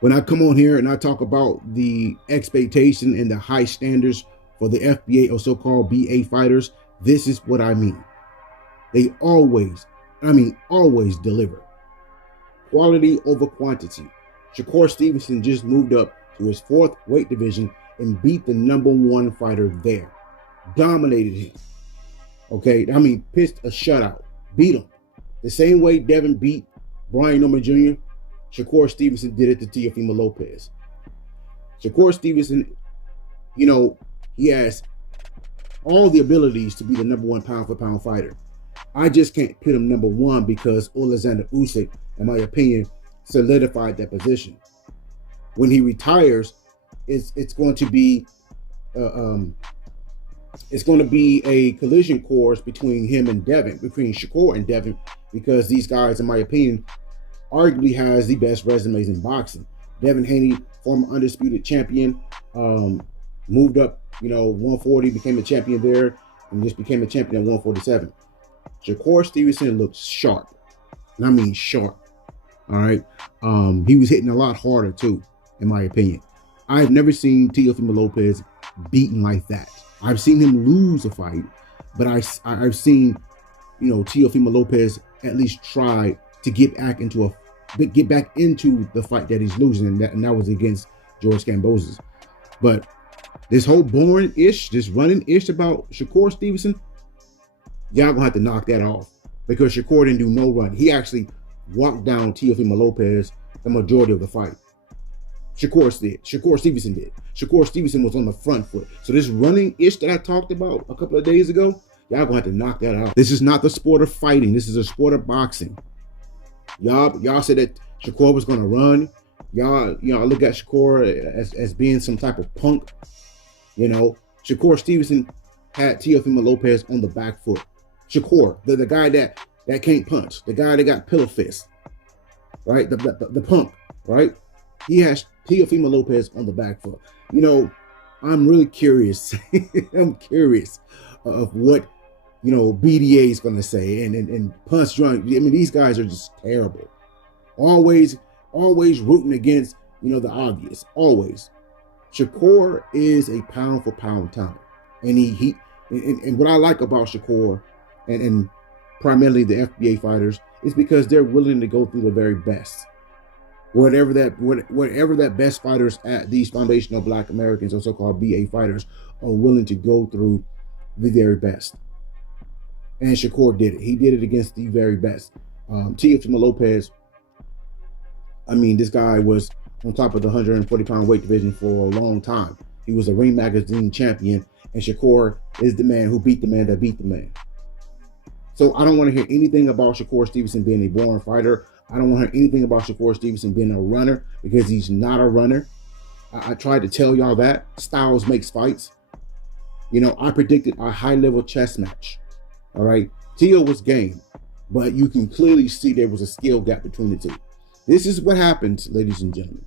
When I come on here and I talk about the expectation and the high standards for the FBA or so-called BA fighters, this is what I mean. They always deliver. Quality over quantity. Shakur Stevenson just moved up to his fourth weight division and beat the number one fighter there. Dominated him. Okay, pitched a shutout. Beat him. The same way Devin beat Brian Norman Jr., Shakur Stevenson did it to Teofimo Lopez. Shakur Stevenson, he has all the abilities to be the number one pound-for-pound fighter. I just can't put him number one because Alexander Usyk, in my opinion, solidified that position. When he retires, it's going to be a collision course between him and Devin, between Shakur and Devin, because these guys, in my opinion, arguably has the best resumes in boxing. Devin Haney, former undisputed champion, moved up, 140, became a champion there, and just became a champion at 147. Shakur Stevenson looks sharp, and I mean sharp. All right, he was hitting a lot harder too, in my opinion. I've never seen Teofimo Lopez beaten like that. I've seen him lose a fight, but I've seen, Teofimo Lopez at least try to get back into the fight that he's losing, and that was against George Kambosos. But this whole boring-ish, this running-ish about Shakur Stevenson, y'all gonna have to knock that off, because Shakur didn't do no run. He actually walked down Teofimo Lopez the majority of the fight. Shakur Stevenson did. Shakur Stevenson was on the front foot. So this running-ish that I talked about a couple of days ago, y'all gonna have to knock that out. This is not the sport of fighting. This is a sport of boxing. Y'all said that Shakur was gonna run. Y'all look at Shakur as being some type of punk. Shakur Stevenson had Teofimo Lopez on the back foot. Shakur, the guy that can't punch, the guy that got pillow fist, right? The punk, right? He has Teofimo Lopez on the back foot. I'm really curious. I'm curious of what BDA is going to say, and Punch Drunk. These guys are just terrible. Always rooting against the obvious. Always. Shakur is a pound for pound talent, and and what I like about Shakur and primarily the FBA fighters is because they're willing to go through the very best. Whatever that best fighters at these foundational Black Americans or so-called BA fighters are willing to go through the very best. And Shakur did it. He did it against the very best. Teofimo Lopez, this guy was on top of the 140-pound weight division for a long time. He was a Ring Magazine champion, and Shakur is the man who beat the man that beat the man. So I don't want to hear anything about Shakur Stevenson being a born fighter. I don't want to hear anything about Shakur Stevenson being a runner, because he's not a runner. I tried to tell y'all that. Styles makes fights. I predicted a high-level chess match. All right? Teo was game, but you can clearly see there was a skill gap between the two. This is what happens, ladies and gentlemen.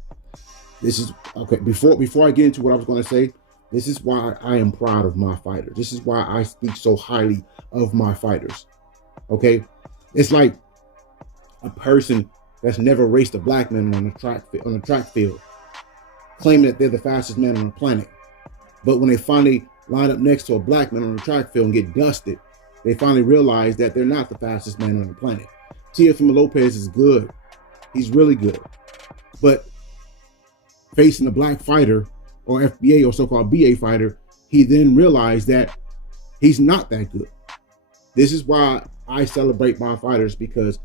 This is, okay, before I get into what I was going to say, this is why I am proud of my fighters. This is why I speak so highly of my fighters. Okay? It's like a person that's never raced a black man on the track field, claiming that they're the fastest man on the planet. But when they finally line up next to a black man on the track field and get dusted, they finally realize that they're not the fastest man on the planet. Teofimo Lopez is good. He's really good. But facing a black fighter or FBA or so-called BA fighter, he then realized that he's not that good. This is why I celebrate my fighters, because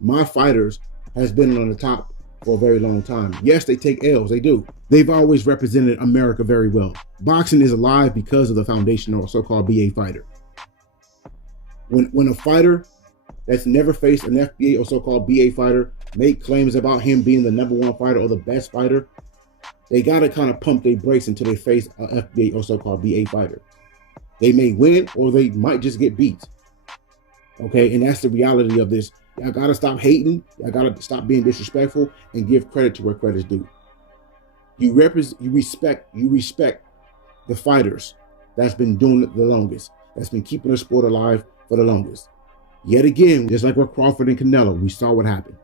my fighters has been on the top for a very long time. Yes, they take L's. They do. They've always represented America very well. Boxing is alive because of the foundational so-called BA fighter. When a fighter that's never faced an FBA or so-called BA fighter make claims about him being the number one fighter or the best fighter, they got to kind of pump their brakes until they face an FBA or so-called BA fighter. They may win, or they might just get beat. Okay, and that's the reality of this. Y'all got to stop hating. Y'all got to stop being disrespectful and give credit to where credit's due. You respect the fighters that's been doing it the longest, that's been keeping the sport alive for the longest. Yet again, just like with Crawford and Canelo, we saw what happened.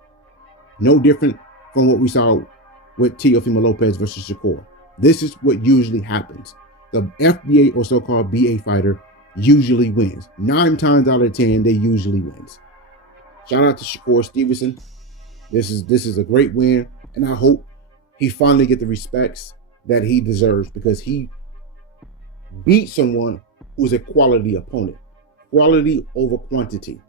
No different from what we saw with Teofimo Lopez versus Shakur. This is what usually happens. The FBA or so-called BA fighter usually wins. 9 times out of 10, they usually wins. Shout out to Shakur Stevenson. This is a great win, and I hope he finally get the respects that he deserves, because he beat someone who's a quality opponent. Quality over quantity.